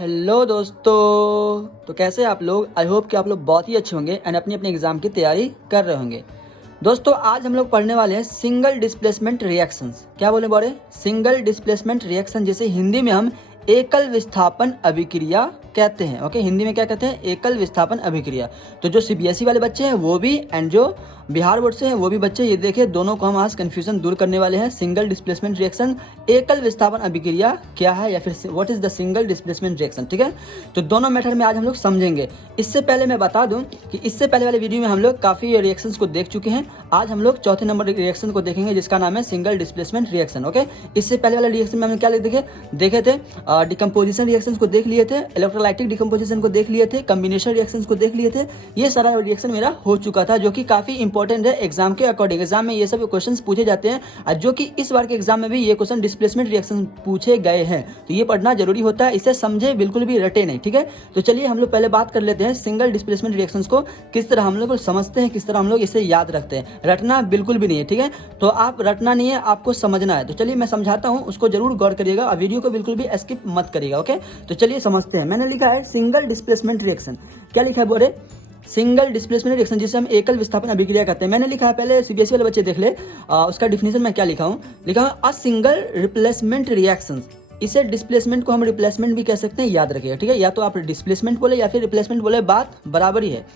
Hello दोस्तों। तो कैसे आप लोग? आई होप कि आप लोग बहुत ही अच्छे होंगे एंड अपनी अपनी एग्जाम की तैयारी कर रहे होंगे। दोस्तों आज हम लोग पढ़ने वाले हैं सिंगल डिस्प्लेसमेंट रिएक्शंस। क्या बोले बोले? सिंगल डिस्प्लेसमेंट रिएक्शन, जिसे हिंदी में हम एकल विस्थापन अभिक्रिया कहते हैं। ओके, हिंदी में क्या कहते हैं? एकल विस्थापन अभिक्रिया। तो जो सीबीएसई वाले बच्चे हैं वो भी एंड जो बिहार बोर्ड से हैं वो भी बच्चे, ये देखिए दोनों को हम आज कंफ्यूजन दूर करने वाले हैं। सिंगल डिस्प्लेसमेंट रिएक्शन, एकल विस्थापन अभिक्रिया क्या है, या फिर what is the single displacement reaction. ठीक है, तो दोनों मेथड में आज हम लोग समझेंगे। इससे पहले मैं बता दूं कि इससे पहले वाले वीडियो में हम लोग काफी रिएक्शंस को देख चुके हैं। आज हम लोग चौथे नंबर रिएक्शन को देखेंगे जिसका नाम है सिंगल डिस्प्लेसमेंट रिएक्शन। ओके, इससे पहले वाले रिएक्शन में हमने क्या देखे थे? डिकम्पोजिशन रिएक्शंस को देख लिए थे, इलेक्ट्रोलाइटिक डिकम्पोजिशन को देख लिए थे, कॉम्बिनेशन रिएक्शंस को देख लिए थे। ये सारा रिएक्शन मेरा हो चुका था, जो कि काफी इंपॉर्टेंट है एग्जाम के अकॉर्डिंग। एग्जाम में ये सब क्वेश्चंस पूछे जाते हैं, जो कि इस बार के एग्जाम में भी ये क्वेश्चन डिस्प्लेसमेंट रिएक्शन पूछे गए हैं, तो ये पढ़ना जरूरी होता है। इसे समझे, बिल्कुल भी रटे नहीं। ठीक है, तो चलिए हम लोग पहले बात कर लेते हैं सिंगल डिस्प्लेसमेंट रिएक्शंस को किस तरह हम लोग समझते हैं, किस तरह हम लोग इसे याद रखते हैं। रटना बिल्कुल भी नहीं है, ठीक है? तो आप रटना नहीं है, आपको समझना है। तो चलिए मैं समझाता हूँ, उसको जरूर गौर करिएगा और वीडियो को बिल्कुल भी स्किप मत करिएगा। ओके, तो चलिए समझते हैं। मैंने लिखा है सिंगल डिस्प्लेसमेंट रिएक्शन। क्या लिखा है बोले? सिंगल डिस्प्लेसमेंट रिएक्शन, जिसे हम एकल विस्थापन अभिक्रिया कहते हैं। मैंने लिखा है, पहले सीबीएसई वाले बच्चे देख ले, उसका डिफिनेशन मैं क्या लिखा हूँ अ सिंगल रिप्लेसमेंट रिएक्शन। इसे डिस्प्लेसमेंट को हम रिप्लेसमेंट भी कह सकते हैं, याद रखिएगा। ठीक है, या तो आप डिस्प्लेसमेंट बोले या फिर रिप्लेसमेंट बोले, बात बराबर ही है।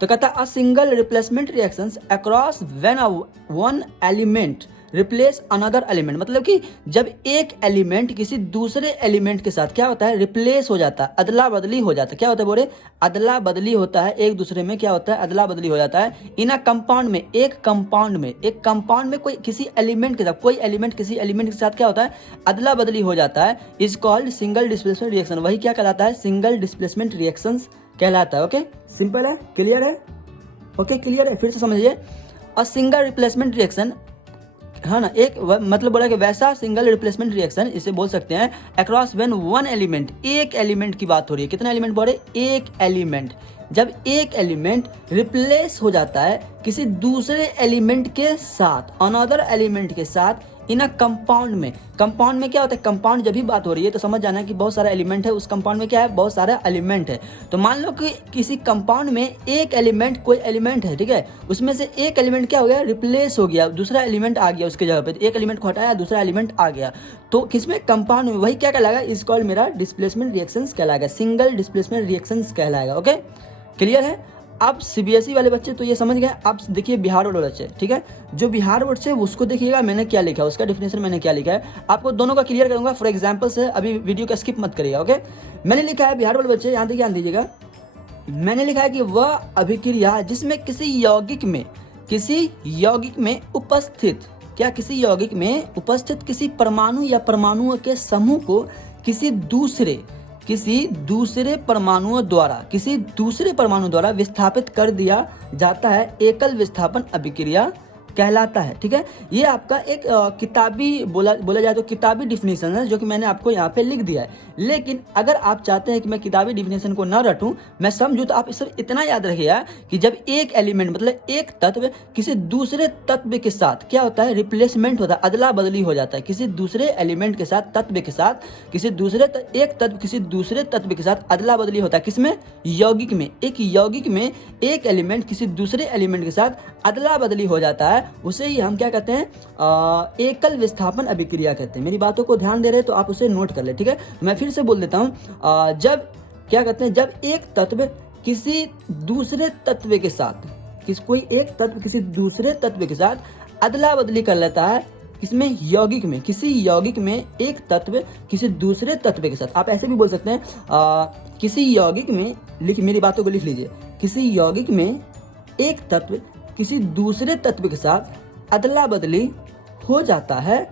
तो कहता है a single replacement reactions across when one element replace another element. मतलब कि जब एक एलिमेंट किसी दूसरे एलिमेंट के साथ क्या होता है? रिप्लेस हो जाता है, अदला बदली हो जाता है। क्या होता है बोले? अदला बदली होता है, एक दूसरे में क्या होता है? अदला बदली हो जाता है। इन अ कंपाउंड में, एक कंपाउंड में कोई किसी एलिमेंट के साथ, कोई एलिमेंट किसी एलिमेंट के साथ क्या होता है? अदला बदली हो जाता है। Is called single displacement reaction. वही क्या कहलाता है? सिंगल डिस्प्लेसमेंट रिएक्शन कहलाता है। ओके, सिंपल है, क्लियर है? ओके, क्लियर है? फिर से समझिए, अ सिंगल रिप्लेसमेंट रिएक्शन है ना, एक मतलब बोला कि वैसा सिंगल रिप्लेसमेंट रिएक्शन, इसे बोल सकते हैं अक्रॉस व्हेन वन एलिमेंट, एक एलिमेंट की बात हो रही है। कितना एलिमेंट बोल रहे? एक एलिमेंट। जब एक एलिमेंट रिप्लेस हो जाता है किसी दूसरे एलिमेंट के साथ, अनदर एलिमेंट के साथ, इन अ कंपाउंड में। कंपाउंड में क्या होता है? कंपाउंड जब भी बात हो रही है तो समझ जाना कि बहुत सारा एलिमेंट है, उस कंपाउंड में क्या है? बहुत सारा एलिमेंट है। तो मान लो कि किसी कंपाउंड में एक एलिमेंट, कोई एलिमेंट है, ठीक है, उसमें से एक एलिमेंट क्या हो गया? रिप्लेस हो गया, दूसरा एलिमेंट आ गया उसके जगह पे। एक एलिमेंट को हटाया, दूसरा एलिमेंट आ गया, तो किसमें? कंपाउंड में। वही क्या कहलाएगा? इज कॉल्ड मेरा डिस्प्लेसमेंट रिएक्शंस कहलाएगा, सिंगल डिस्प्लेसमेंट रिएक्शंस कहलाएगा। ओके, क्लियर है? अब सीबीएसई वाले बच्चे तो ये समझ गए। अब देखिए बिहार बोर्ड बच्चे, ठीक है, जो बिहार बोर्ड से उसको देखिएगा मैंने क्या लिखा है, उसका डिफिनेशन मैंने क्या लिखा है, आपको दोनों का क्लियर करूंगा फॉर एग्जांपल से। अभी वीडियो का स्किप मत करिएगा। ओके, मैंने लिखा है बिहार बोर्ड बच्चे, यहाँ देखिए, ध्यान दीजिएगा। मैंने लिखा है कि वह अभिक्रिया जिसमें किसी यौगिक में उपस्थित, क्या? किसी यौगिक में उपस्थित किसी परमाणु या परमाणुओं के समूह को किसी दूसरे परमाणुओं द्वारा विस्थापित कर दिया जाता है, एकल विस्थापन अभिक्रिया कहलाता है। ठीक है, ये आपका एक किताबी बोला जाए तो किताबी डिफिनेशन है, जो कि मैंने आपको यहाँ पे लिख दिया है। लेकिन अगर आप चाहते हैं कि मैं किताबी डिफिनेशन को ना रटूं, मैं समझूं, तो आप इस इतना याद रखिएगा कि जब एक एलिमेंट, मतलब एक तत्व किसी दूसरे तत्व के साथ क्या होता है? रिप्लेसमेंट होता है, अदला बदली हो जाता है। किसी दूसरे एलिमेंट के साथ, तत्व के साथ, एक तत्व किसी दूसरे तत्व के साथ अदला बदली होता है। किसमें? यौगिक में। एक यौगिक में एक एलिमेंट किसी दूसरे एलिमेंट के साथ अदला बदली हो जाता है, उसे ही हम क्या कहते हैं? एकल विस्थापन अभिक्रिया कहते हैं। मेरी बातों को ध्यान दे रहे हैं तो आप उसे नोट कर ले। ठीक है, मैं फिर से बोल देता हूँ। जब क्या कहते हैं? जब एक तत्व किसी दूसरे तत्व के साथ, कोई एक तत्व किसी दूसरे तत्व के साथ अदला बदली कर लेता है, किसमें? यौगिक में। किसी यौगिक में एक तत्व किसी दूसरे तत्व के साथ, आप ऐसे भी बोल सकते हैं, किसी यौगिक में, मेरी बातों को लिख लीजिए, किसी यौगिक में एक तत्व किसी दूसरे तत्व के साथ अदला बदली हो जाता है,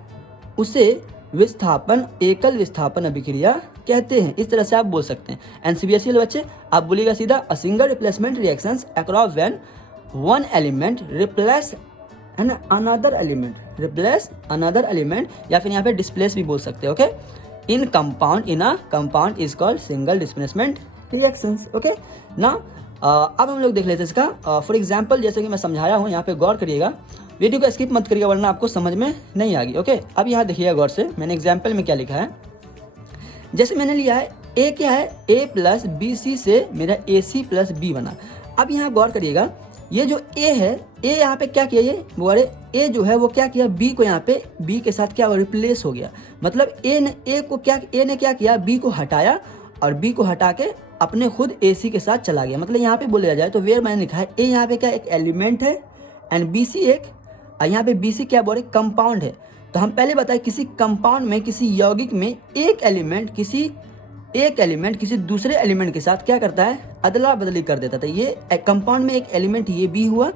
उसे एकल विस्थापन अभिक्रिया कहते हैं। इस तरह से आप बोल सकते हैं। एनसीबीएसई बच्चे आप बोलिएगा सीधा, a single replacement reactions across when one element replace another element, या फिर यहाँ पे डिस्प्लेस भी बोल सकते हैं। Okay, in a compound is called single displacement reactions. Okay ना, अब हम लोग देख लेते हैं इसका फॉर एग्जांपल, जैसे कि मैं समझाया हूँ, यहाँ पे गौर करिएगा, वीडियो को स्किप मत करिएगा वरना आपको समझ में नहीं आएगी। ओके, अब यहाँ देखिएगा गौर से, मैंने एग्जांपल में क्या लिखा है। जैसे मैंने लिया है ए क्या है, ए प्लस बी सी से मेरा ए सी प्लस बी बना। अब यहाँ गौर करिएगा, ये जो ए है, ए यहाँ पे क्या किया, ये बोले ए जो है वो क्या किया, बी को यहाँ पे बी के साथ क्या रिप्लेस हो गया। मतलब ए ने क्या किया, बी को हटाया और बी को हटा के अपने खुद ए सी के साथ चला गया। मतलब यहाँ पे बोला जाए तो वेयर मैंने लिखा है ए यहाँ पे क्या एक एलिमेंट है एंड बी सी एक, और यहाँ पे बी सी क्या बोले कंपाउंड है। तो हम पहले बताए किसी कंपाउंड में, किसी यौगिक में एक एलिमेंट किसी दूसरे एलिमेंट के साथ क्या करता है, अदला बदली कर देता था। ये कंपाउंड में एक एलिमेंट ये बी हुआ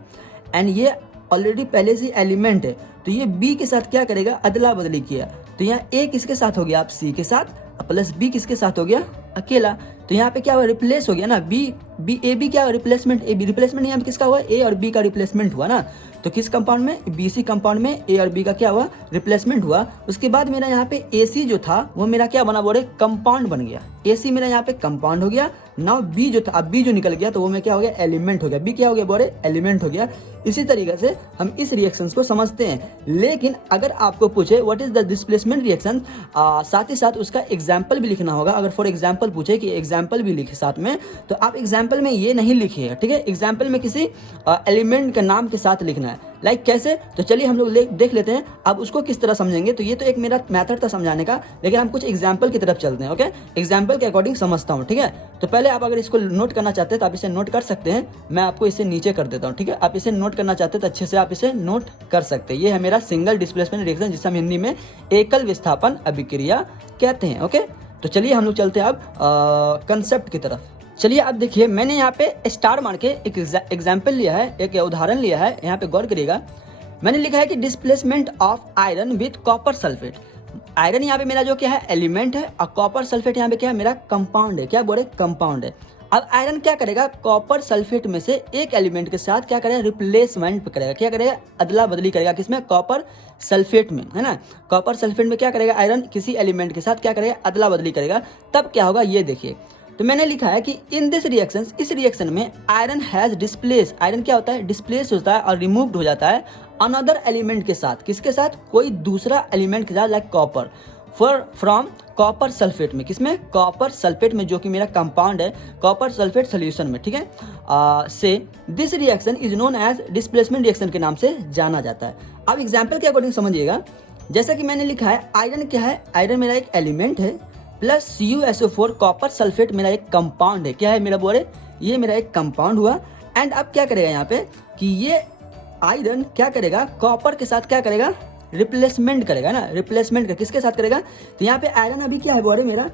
एंड ये ऑलरेडी पहले से एलिमेंट है, तो ये बी के साथ क्या करेगा, अदला बदली किया। तो यहाँ ए किसके साथ हो गया, आप सी के साथ, प्लस बी किसके साथ हो गया, अकेला। तो यहाँ पे क्या हुआ, रिप्लेस हो गया ना, ए बी क्या रिप्लेसमेंट, ए बी रिप्लेसमेंट यहाँ पे किसका हुआ, ए और बी का रिप्लेसमेंट हुआ ना। तो किस कंपाउंड में, बी सी कंपाउंड में ए और बी का क्या हुआ, रिप्लेसमेंट हुआ। उसके बाद मेरा यहाँ पे ए सी जो था वो मेरा क्या बना, बोले कंपाउंड बन गया। ए सी मेरा यहाँ पे कंपाउंड हो गया। नाउ बी जो था, अब बी जो निकल गया तो वो में क्या हो गया, एलिमेंट हो गया। बी क्या हो गया, बोले एलिमेंट हो गया। इसी तरीके से हम इस रिएक्शंस को समझते हैं। लेकिन अगर आपको पूछे what is the displacement reaction, साथ ही साथ उसका एग्जाम्पल भी लिखना होगा। अगर फॉर एग्जाम्पल पूछे कि एग्जाम्पल भी लिखे साथ में, तो आप एग्जाम्पल में ये नहीं लिखिएगा, ठीक है। एग्जाम्पल में किसी एलिमेंट के नाम के साथ लिखना है। लाइक कैसे, तो चलिए हम लोग देख लेते हैं। अब उसको किस तरह समझेंगे, तो ये तो एक मेरा मेथड था समझाने का, लेकिन हम कुछ एग्जाम्पल की तरफ चलते हैं। ओके, एग्जाम्पल के अकॉर्डिंग समझता हूँ, ठीक है। तो पहले आप अगर इसको नोट करना चाहते हैं तो आप इसे नोट कर सकते हैं। मैं आपको इसे नीचे कर देता हूँ, ठीक है। आप इसे नोट करना चाहते हैं तो अच्छे से आप इसे नोट कर सकते हैं। ये है मेरा सिंगल डिस्प्लेसमेंट रिएक्शन, जिसे हम हिंदी में एकल विस्थापन अभिक्रिया कहते हैं। ओके, तो चलिए हम लोग चलते हैं अब कंसेप्ट की तरफ। चलिए अब देखिए, मैंने यहाँ पे स्टार मार के एक एग्जाम्पल लिया है, एक उदाहरण लिया है। यहाँ पे गौर करिएगा, मैंने लिखा है कि displacement of iron with copper sulphate. Iron यहाँ पे मेरा जो क्या है, एलिमेंट है, और कॉपर सल्फेट यहाँ पे क्या है, मेरा कंपाउंड है। क्या बोले, कंपाउंड है। अब आयरन क्या करेगा, कॉपर सल्फेट में से एक एलिमेंट के साथ क्या करेगा, रिप्लेसमेंट करेगा। क्या करेगा, अदला बदली करेगा। किसमें, कॉपर सल्फेट में, है ना। कॉपर सल्फेट में क्या करेगा, आयरन किसी एलिमेंट के साथ क्या करेगा, अदला बदली करेगा। तब क्या होगा, ये देखिए। तो मैंने लिखा है कि इन दिस रिएक्शन, इस रिएक्शन में आयरन हैज डिस्प्लेस, आयरन क्या होता है, डिस्प्लेस होता है और रिमूव्ड हो जाता है अनदर एलिमेंट के साथ। किसके साथ, कोई दूसरा एलिमेंट के साथ, like copper, from copper sulphate में। किसमें, कॉपर सल्फेट में, जो कि मेरा कंपाउंड है कॉपर सल्फेट सोल्यूशन में, ठीक है। So this reaction is known as displacement reaction के नाम से जाना जाता है। अब एग्जाम्पल के अकॉर्डिंग समझिएगा, जैसा कि मैंने लिखा है, आयरन क्या है, आयरन मेरा एक एलिमेंट है, प्लस CuSO4 कॉपर सल्फेट मेरा एक कंपाउंड है। क्या है मेरा, बोले ये मेरा एक कंपाउंड हुआ। एंड अब क्या करेगा यहाँ पे कि ये आयरन क्या करेगा, कॉपर के साथ क्या करेगा, रिप्लेसमेंट करेगा ना। रिप्लेसमेंट किसके साथ करेगा, तो यहाँ पे आयरन अभी क्या है, बोले मेरा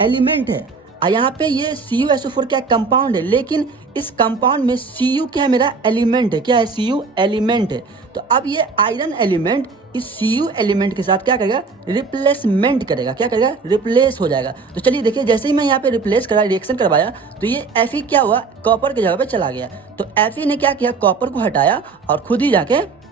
एलिमेंट है, और यहाँ पे ये CuSO4 क्या कंपाउंड है। लेकिन इस कंपाउंड में Cu क्या है, मेरा एलिमेंट है। क्या है, Cu एलिमेंट है। तो अब ये आयरन एलिमेंट इस Cu एलिमेंट के साथ क्या करेगा, रिप्लेसमेंट करेगा। क्या करेगा, रिप्लेस हो जाएगा। तो चलिए देखिए, जैसे ही मैं यहाँ पे रिप्लेस करा, रिएक्शन करवाया, तो ये Fe क्या हुआ, कॉपर की जगह पे चला गया। तो Fe ने क्या किया, कॉपर को हटाया और खुद ही जाके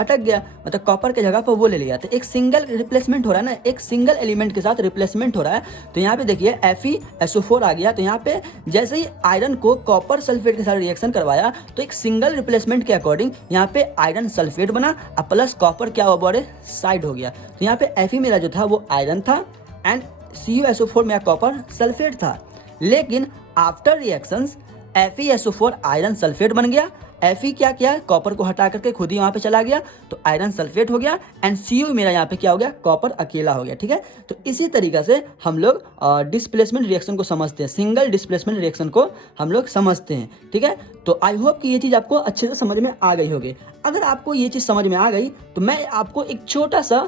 अटक गया, मतलब कॉपर के जगह पर वो ले लिया। तो एक सिंगल रिप्लेसमेंट हो रहा है ना, एक सिंगल एलिमेंट के साथ रिप्लेसमेंट हो रहा है। तो यहाँ पे देखिए FeSO4 आ गया। तो यहाँ पे जैसे ही आयरन को कॉपर सल्फेट के साथ रिएक्शन करवाया, तो एक सिंगल रिप्लेसमेंट के अकॉर्डिंग यहाँ पे आयरन सल्फेट बना और प्लस कॉपर क्या हुआ, बड़े साइड हो गया। तो यहाँ पे Fe मेरा जो था वो आयरन था एंड CuSO4 मेरा कॉपर सल्फेट था। लेकिन after reactions FeSO4 iron sulphate बन गया। Fe क्या किया, कॉपर को हटा करके खुद ही वहां पे चला गया, तो आयरन सल्फेट हो गया। एंड Cu मेरा यहाँ पे क्या हो गया, कॉपर अकेला हो गया, ठीक है। तो इसी तरीके से हम लोग डिस्प्लेसमेंट रिएक्शन को समझते हैं, सिंगल डिस्प्लेसमेंट रिएक्शन को हम लोग समझते हैं, ठीक है। तो आई होप कि ये चीज़ आपको अच्छे से समझ में आ गई होगी। अगर आपको ये चीज़ समझ में आ गई तो मैं आपको एक छोटा सा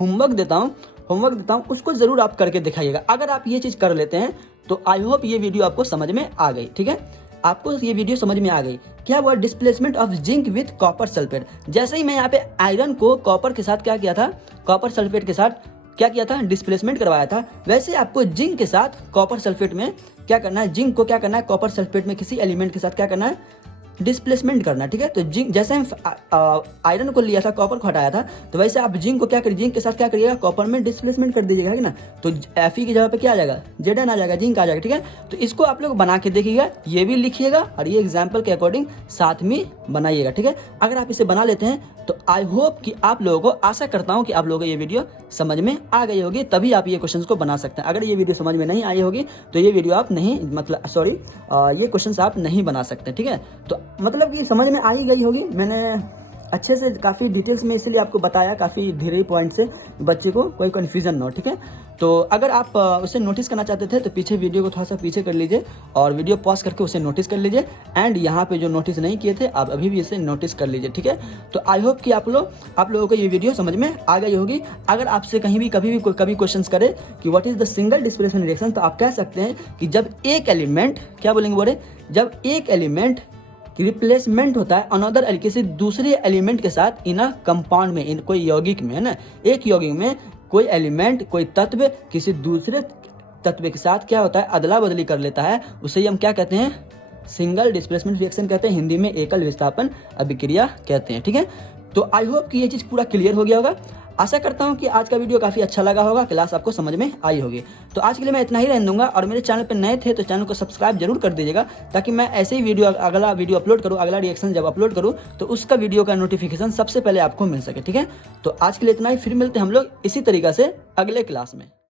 होमवर्क देता हूँ, उसको ज़रूर आप करके दिखाइएगा। अगर आप ये चीज़ कर लेते हैं तो आई होप ये वीडियो आपको समझ में आ गई, ठीक है। आपको ये वीडियो समझ में आ गई। क्या हुआ, displacement of zinc with copper sulphate. जैसे ही मैं यहाँ पे आयरन को कॉपर के साथ क्या किया था, कॉपर सल्फेट के साथ क्या किया था, डिस्प्लेसमेंट करवाया था, वैसे आपको जिंक के साथ कॉपर सल्फेट में क्या करना है, जिंक को क्या करना है, कॉपर सल्फेट में किसी एलिमेंट के साथ क्या करना है, डिस्प्लेसमेंट करना, ठीक है। तो जिंक, जैसे हम आयरन को लिया था, कॉपर को हटाया था, तो वैसे आप जिंक को क्या करिए, जिंक के साथ क्या करिएगा, कॉपर में डिस्प्लेसमेंट कर दीजिएगा, है ना। तो Fe की जगह पे क्या आ जाएगा, Zn आ जाएगा, जिंक आ जाएगा, ठीक है। तो इसको आप लोग बना के देखिएगा, ये भी लिखिएगा और ये एग्जाम्पल के अकॉर्डिंग साथ में बनाइएगा, ठीक है। अगर आप इसे बना लेते हैं तो आई होप कि आप लोगों को, आशा करता हूँ कि आप लोगों को ये वीडियो समझ में आ गई होगी, तभी आप ये क्वेश्चंस को बना सकते हैं। अगर ये वीडियो समझ में नहीं आई होगी तो ये वीडियो आप नहीं, मतलब सॉरी, ये क्वेश्चंस आप नहीं बना सकते, ठीक है। तो मतलब कि समझ में आ ही गई होगी, मैंने अच्छे से काफ़ी डिटेल्स में इसीलिए आपको बताया, काफ़ी धीरे पॉइंट से, बच्चे को कोई कन्फ्यूजन ना हो, ठीक है। तो अगर आप उसे नोटिस करना चाहते थे तो पीछे वीडियो को थोड़ा सा पीछे कर लीजिए और वीडियो पॉज करके उसे नोटिस कर लीजिए। एंड यहाँ पे जो नोटिस नहीं किए थे आप अभी भी इसे नोटिस कर लीजिए, ठीक है। तो आई होप कि आप लोगों को ये वीडियो समझ में आ गई होगी। अगर आपसे कहीं भी कभी क्वेश्चन करे कि what is the single displacement reaction, तो आप कह सकते हैं कि जब एक एलिमेंट, क्या बोलेंगे बोले, जब एक एलिमेंट रिप्लेसमेंट होता है अनदर किसी दूसरे एलिमेंट के साथ इन अ कंपाउंड में, इन कोई यौगिक में, है ना, एक यौगिक में कोई एलिमेंट, कोई तत्व किसी दूसरे तत्व के साथ क्या होता है, अदला बदली कर लेता है, उसे हम क्या कहते हैं, सिंगल डिस्प्लेसमेंट रिएक्शन कहते हैं, हिंदी में एकल विस्थापन अभिक्रिया कहते हैं, ठीक है। तो आई होप कि ये चीज़ पूरा क्लियर हो गया होगा। आशा करता हूँ कि आज का वीडियो काफ़ी अच्छा लगा होगा, क्लास आपको समझ में आई होगी। तो आज के लिए मैं इतना ही रहने दूंगा, और मेरे चैनल पर नए थे तो चैनल को सब्सक्राइब जरूर कर दीजिएगा, ताकि मैं ऐसे ही वीडियो, अगला वीडियो अपलोड करूँ, अगला रिएक्शन जब अपलोड करूँ तो उसका वीडियो का नोटिफिकेशन सबसे पहले आपको मिल सके, ठीक है। तो आज के लिए इतना ही, फिर मिलते हैं हम लोग इसी तरीके से अगले क्लास में।